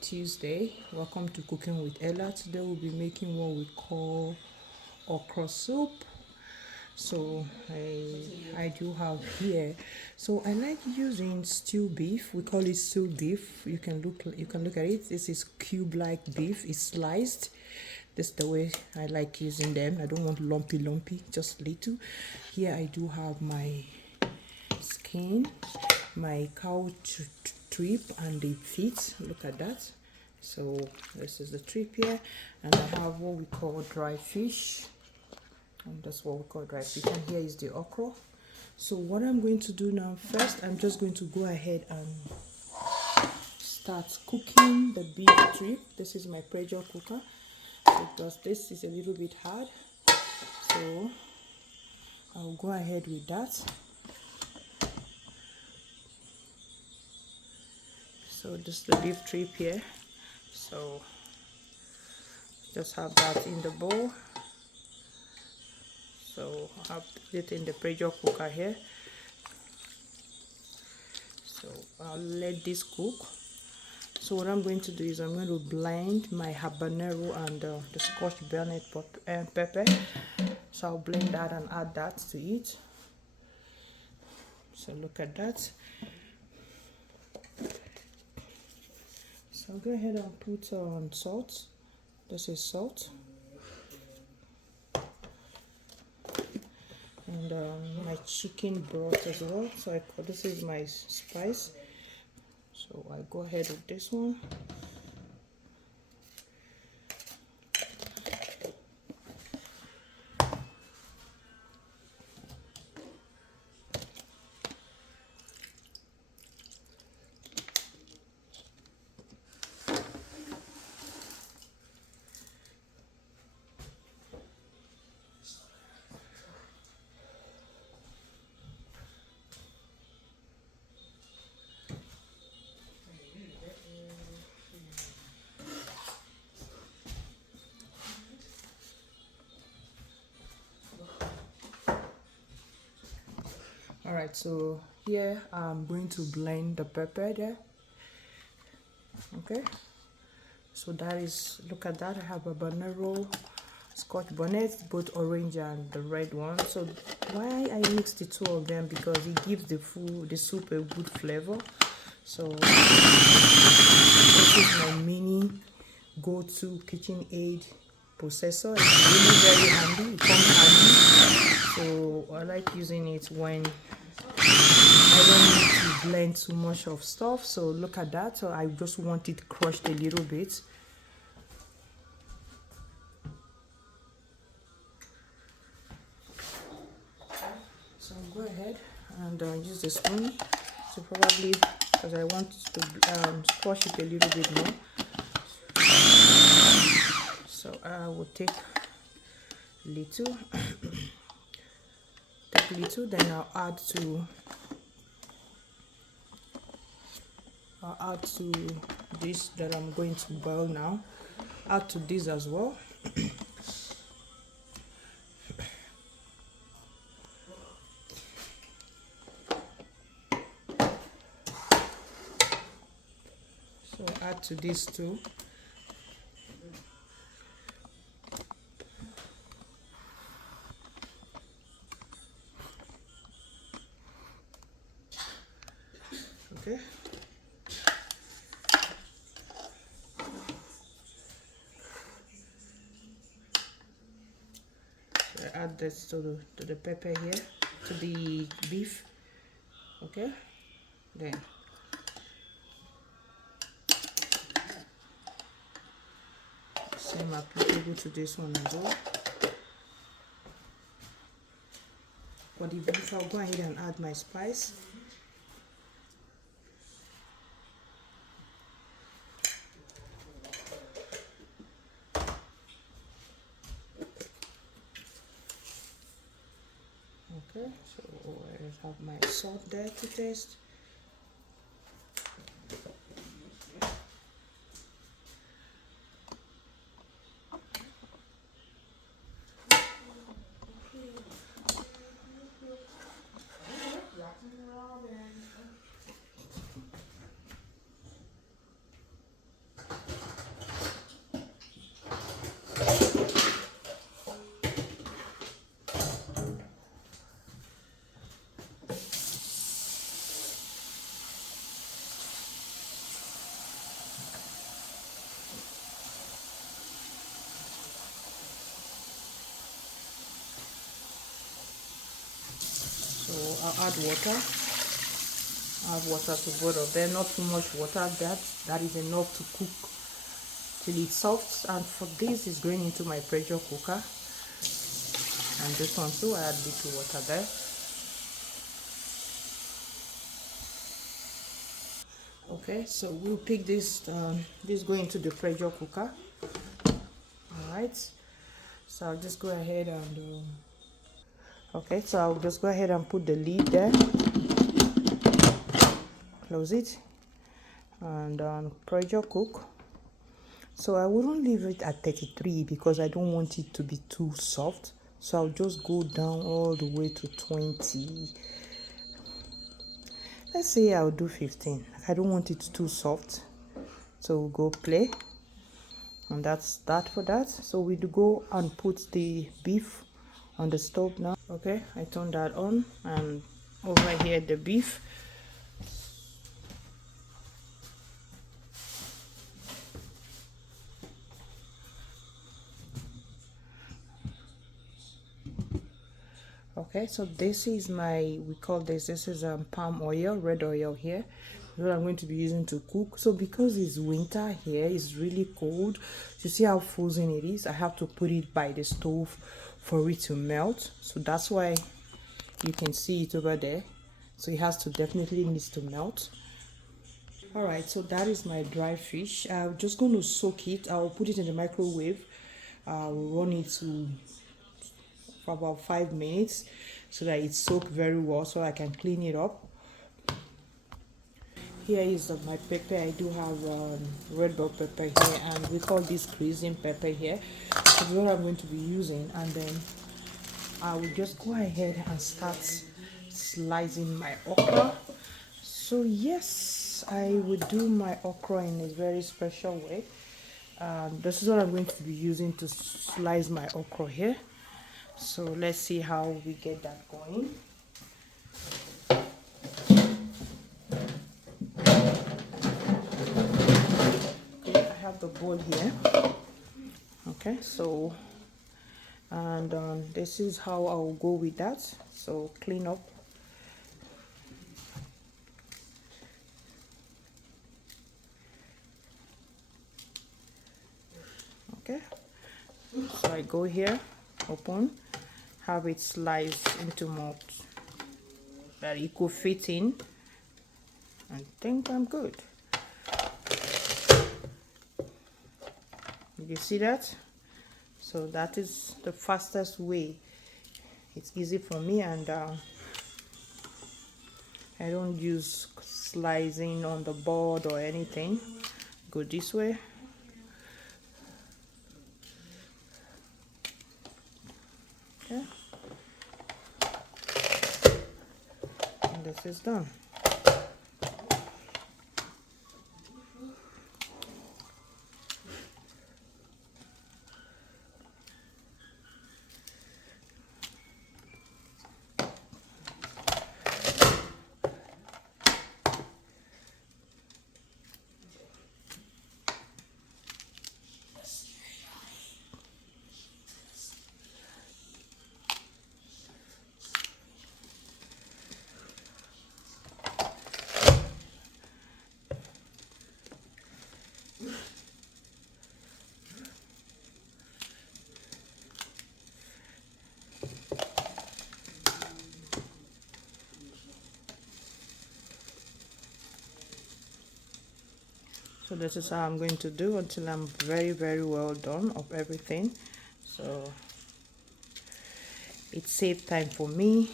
Tuesday. Welcome to Cooking with Ella. Today we'll be making what we call okra soup. So I do have here. So I like using stew beef. We call it stew beef. You can look at it. This is cube-like beef. It's sliced. This is the way I like using them. I don't want lumpy, just little. Here I do have my skin, my cow trip and the feet. Look at that. So this is the trip here, and I have what we call dry fish, and that's what we call dry fish. And here is the okra. So what I'm going to do now, first I'm just going to go ahead and start cooking the beef trip. This is my pressure cooker, because this is a little bit hard, so I'll go ahead with that. So this is the beef trip here. So just have that in the bowl. So I have it in the pressure cooker here. So I'll let this cook. So what I'm going to do is I'm going to blend my habanero and the scotch bonnet pepper. So I'll blend that and add that to it. So look at that. So I'll go ahead and put on salt. This is salt. And my chicken broth as well. So this is my spice. So I go ahead with this one. Alright, so here I'm going to blend the pepper there. Okay, so that is, look at that. I have a habanero, scotch bonnet, both orange and the red one. So why I mix the two of them, because it gives the soup a good flavor. So this is my mini go-to KitchenAid processor. It's really very handy. It comes handy. So I like using it when I don't need to blend too much of stuff. So look at that. So I just want it crushed a little bit. So I'll go ahead and use the spoon. So probably, because I want to squash it a little bit more. So I will take little, then I'll add to this that I'm going to boil now. Add to this as well. So add to this too. Okay. So I add this to the pepper here, to the beef. Okay. Then same applicable to this one as well. For the beef, I'll go ahead and add my spice. Okay, so I have my salt there to taste. I'll add water. Add water to both of them, not too much water. That is enough to cook till it's soft. And for this is going into my pressure cooker, and this one too I add little water there. Okay, so we'll pick this this go into the pressure cooker. All right, so I'll just go ahead and okay, so I'll just go ahead and put the lid there, close it, and pressure cook. So I wouldn't leave it at 33 because I don't want it to be too soft. So I'll just go down all the way to 20. Let's say I'll do 15. I don't want it too soft. So we'll go play. And that's that for that. So we do go and put the beef on the stove now. Okay, I turn that on, and over here the beef. Okay, so this is we call this is palm oil, red oil here, what I'm going to be using to cook. So because it's winter here, it's really cold. You see how frozen it is. I have to put it by the stove for it to melt. So that's why you can see it over there. So it has to definitely needs to melt. All right, so that is my dry fish. I'm just going to soak it. I'll put it in the microwave. I'll run it for about 5 minutes so that it soaks very well, so I can clean it up. Here is my pepper. I do have red bell pepper here, and we call this crazy pepper here. So what I'm going to be using, and then I will just go ahead and start slicing my okra. So yes, I would do my okra in a very special way. This is what I'm going to be using to slice my okra here. So let's see how we get that going. Okay, I have the bowl here. Okay, so and this is how I'll go with that. So clean up. Okay, so I go here, open, have it sliced into more that it could fit in. I think I'm good. You see that? So that is the fastest way. It's easy for me, and I don't use slicing on the board or anything. Go this way. Okay. And this is done. So this is how I'm going to do until I'm very well done of everything. So it saves time for me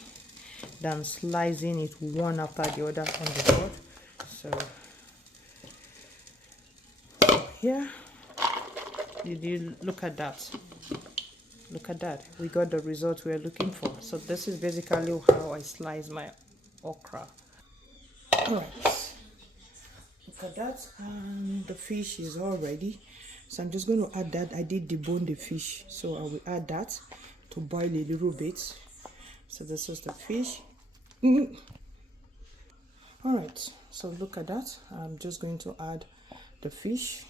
than slicing it one after the other on the board. So here, you look at that. Look at that. We got the result we're looking for. So this is basically how I slice my okra. Alright. Look at that, and the fish is all ready. So I'm just going to add that. I did debone the fish, so I will add that to boil a little bit. So this is the fish. All right, so look at that. I'm just going to add the fish.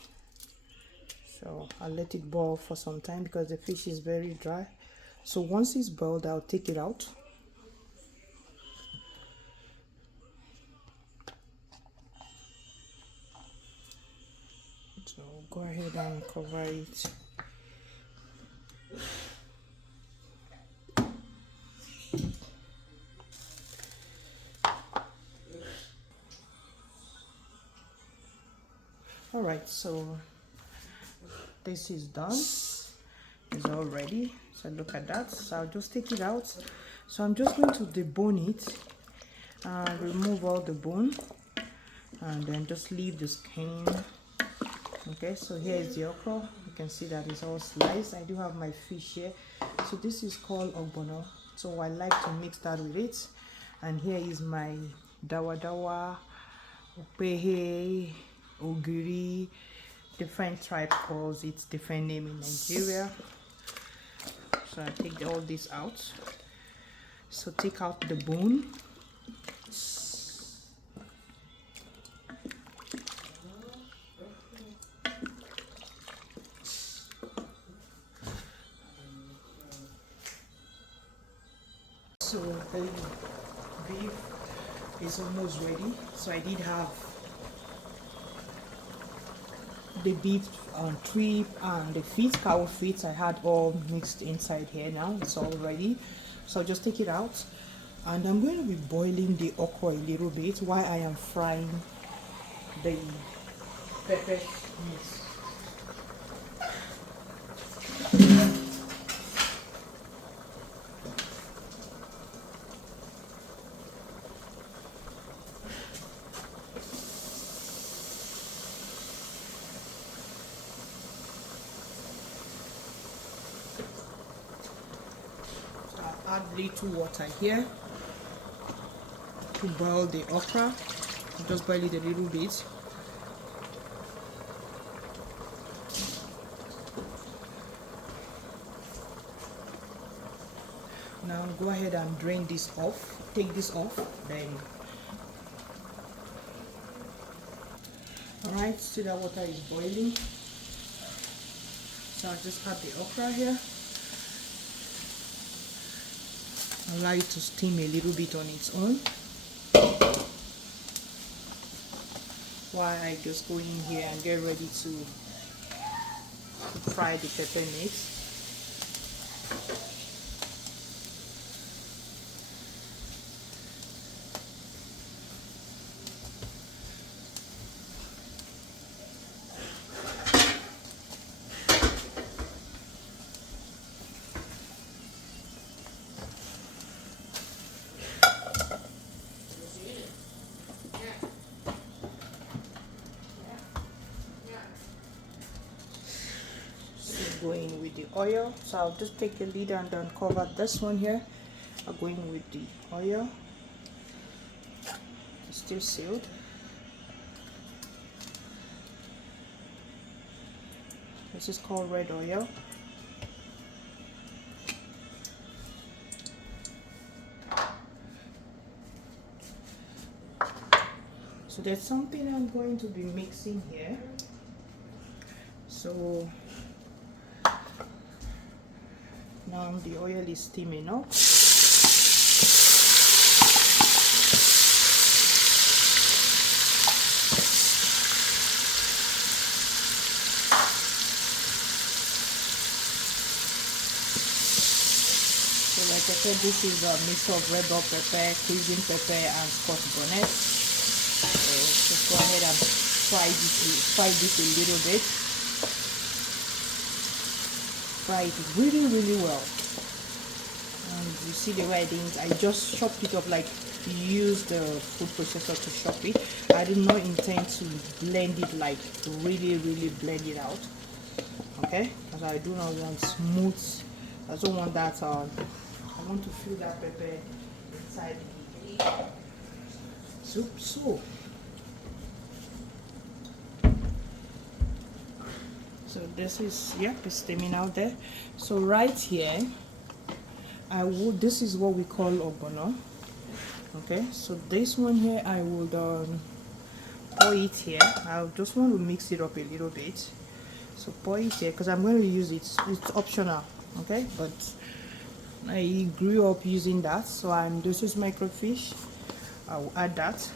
So I'll let it boil for some time because the fish is very dry. So once it's boiled, I'll take it out. go ahead and cover it. All right, so this is done. It's all ready. So look at that. So I'll just take it out. So I'm just going to debone it and remove all the bone, and then just leave the skin. Okay, so here is the okra. You can see that it's all sliced. I do have my fish here. So this is called ogbono. So I like to mix that with it. And here is my dawa dawa, upehe, ogiri. Different tribe calls it different name in Nigeria. So I take all this out. So take out the bone. So the beef is almost ready. So I did have the beef trip and the feet, cow feet, I had all mixed inside here. Now it's all ready. So I'll just take it out, and I'm going to be boiling the okra a little bit while I am frying the pepper mix. Add little water here to boil the okra. Just boil it a little bit. Now go ahead and drain this off. Take this off. Then, alright, see that water is boiling. So I'll just add the okra here. Allow it to steam a little bit on its own while I just go in here and get ready to fry the pepper mix. Going with the oil, so I'll just take the lid and uncover this one here. I'm going with the oil. It's still sealed. This is called red oil. So there's something I'm going to be mixing here. So now the oil is steaming up. So like I said, this is a mix of red bell pepper, cajun pepper, and scotch bonnet. So just go ahead and fry this a little bit. Fry it really well, and you see the way I just chopped it up, like use the food processor to chop it. I did not intend to blend it, like really blend it out, okay, because I do not want smooth. I don't want that. I want to feel that pepper inside the soup. So this is, it's steaming out there. So right here, this is what we call ogbono. Okay, so this one here, I would pour it here. I just want to mix it up a little bit. So pour it here because I'm going to use it. It's optional, okay, but I grew up using that. So this is microfish. I'll add that.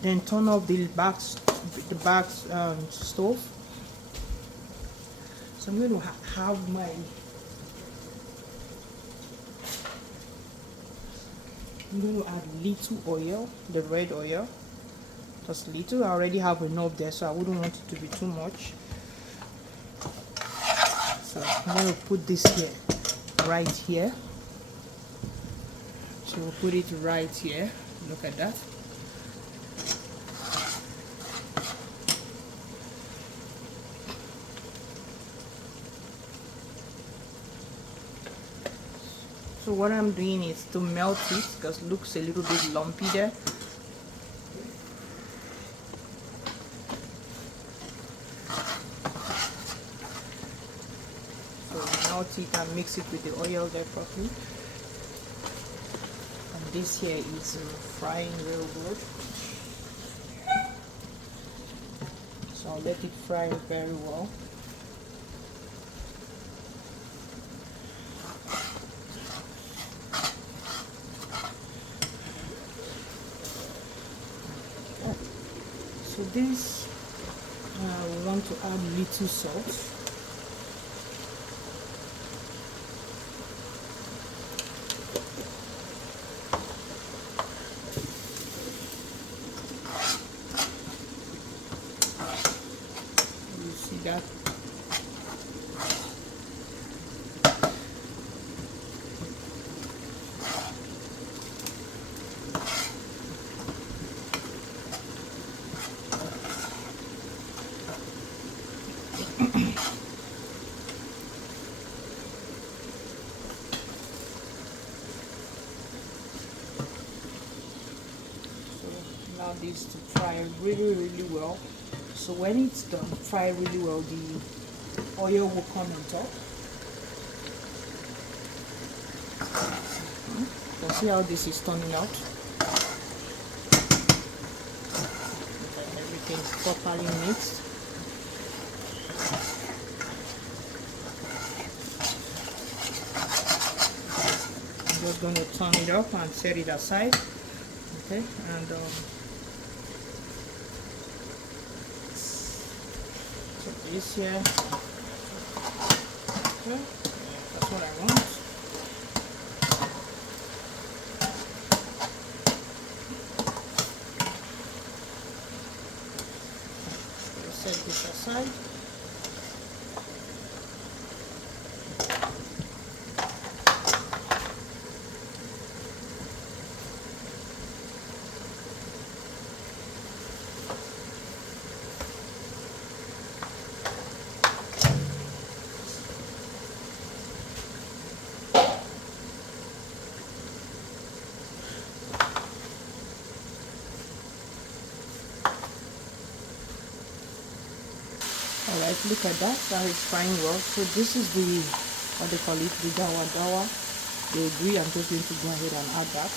Then turn off the back stove. So I'm going to have my I'm going to add little oil, the red oil, just little. I already have enough there, so I wouldn't want it to be too much. So I'm going to put this here, right here. So we'll put it right here. Look at that. So what I'm doing is to melt it because it looks a little bit lumpy there. So melt it and mix it with the oil there properly. And this here is frying real good. So I'll let it fry very well. So this, we want to add little salt. You see that? Allow this to fry really well. So when it's done, fry really well, the oil will come on top. You can see how this is turning out. Everything's properly mixed. I'm just going to turn it up and set it aside. Okay, and this here. Okay, that's what I want. Set this aside. Alright, look at that, that is frying well. So this is the, what they call it, the dawa. They agree, I'm just going to go ahead and add that.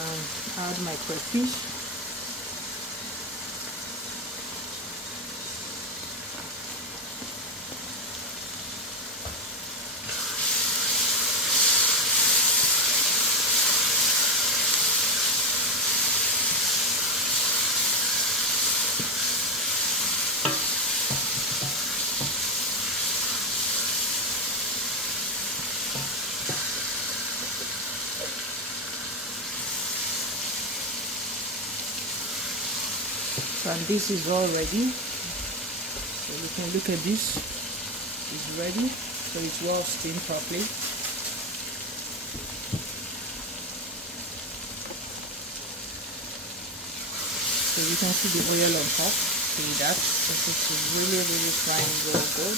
And add my crayfish. So, and this is all ready. So you can look at this. It's ready. So it's well steamed properly. So you can see the oil on top. See that? This is really frying real good.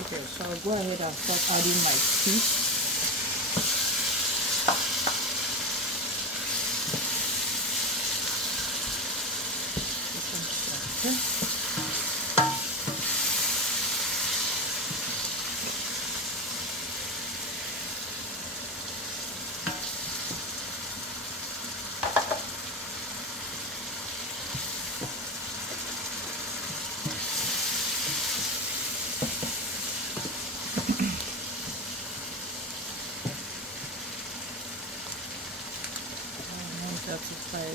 Okay, so I'll go ahead and start adding my fish. Okay.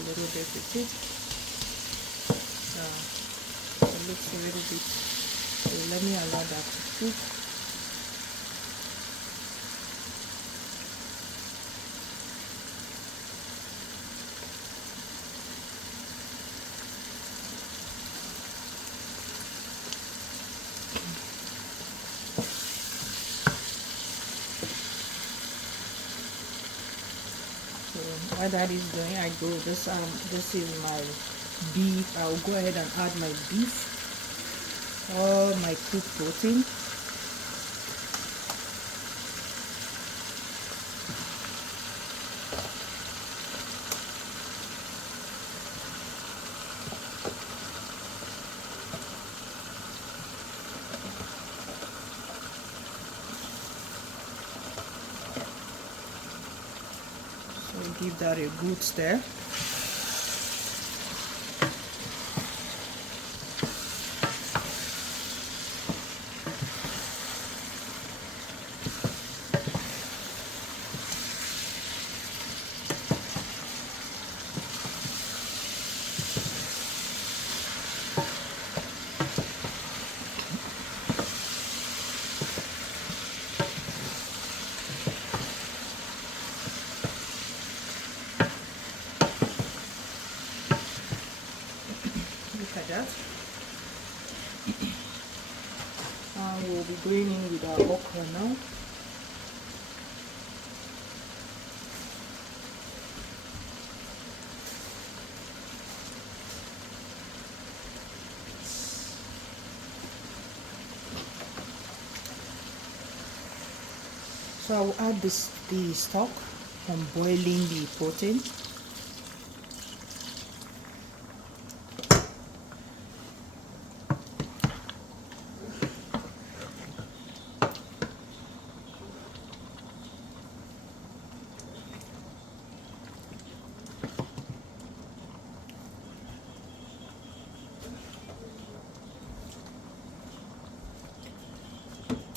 little bit with it. It looks a little bit, so let me allow that to cook. So while that is doing, I go this is my beef. I'll go ahead and add my beef, all my cooked protein. So give that a good stir. Look at that. We'll be going in with our okra now. So I'll add the stock from boiling the protein.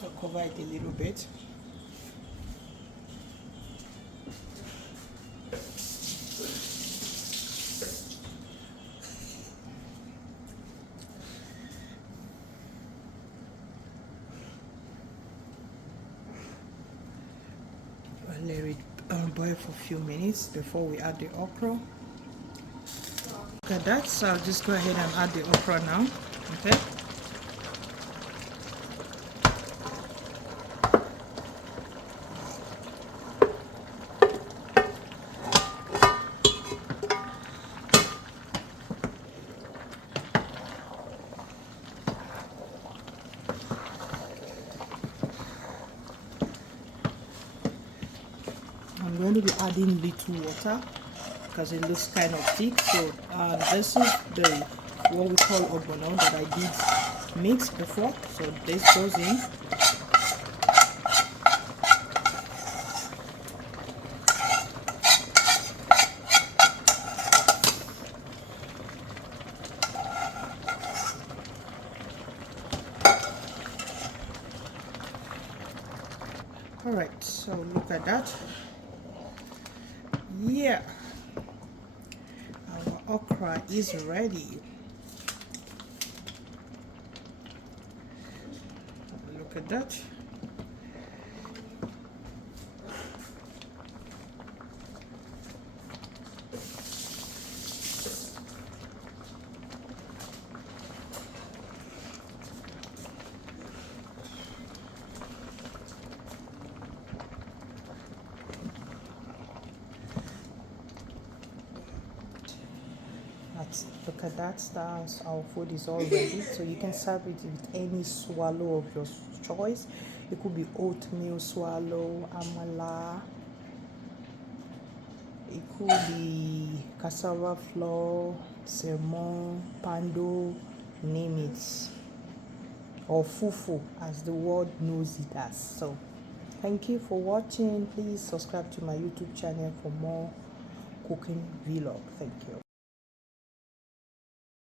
I'll cover it a little bit. I'll let it boil for a few minutes before we add the okra. Look at that, so I'll just go ahead and add the okra now. Okay. I'm going to be adding little water because it looks kind of thick. So this is the what we call ogbono that I did mix before. So this goes in. All right, so look at that. Yeah, our okra is ready. Look at that. Look at that, stars. Our food is all ready, so you can serve it with any swallow of your choice. It could be oatmeal swallow, amala. It could be cassava flour, sermon, pando, name it, or fufu, as the world knows it as. So, thank you for watching. Please subscribe to my YouTube channel for more cooking vlog. Thank you.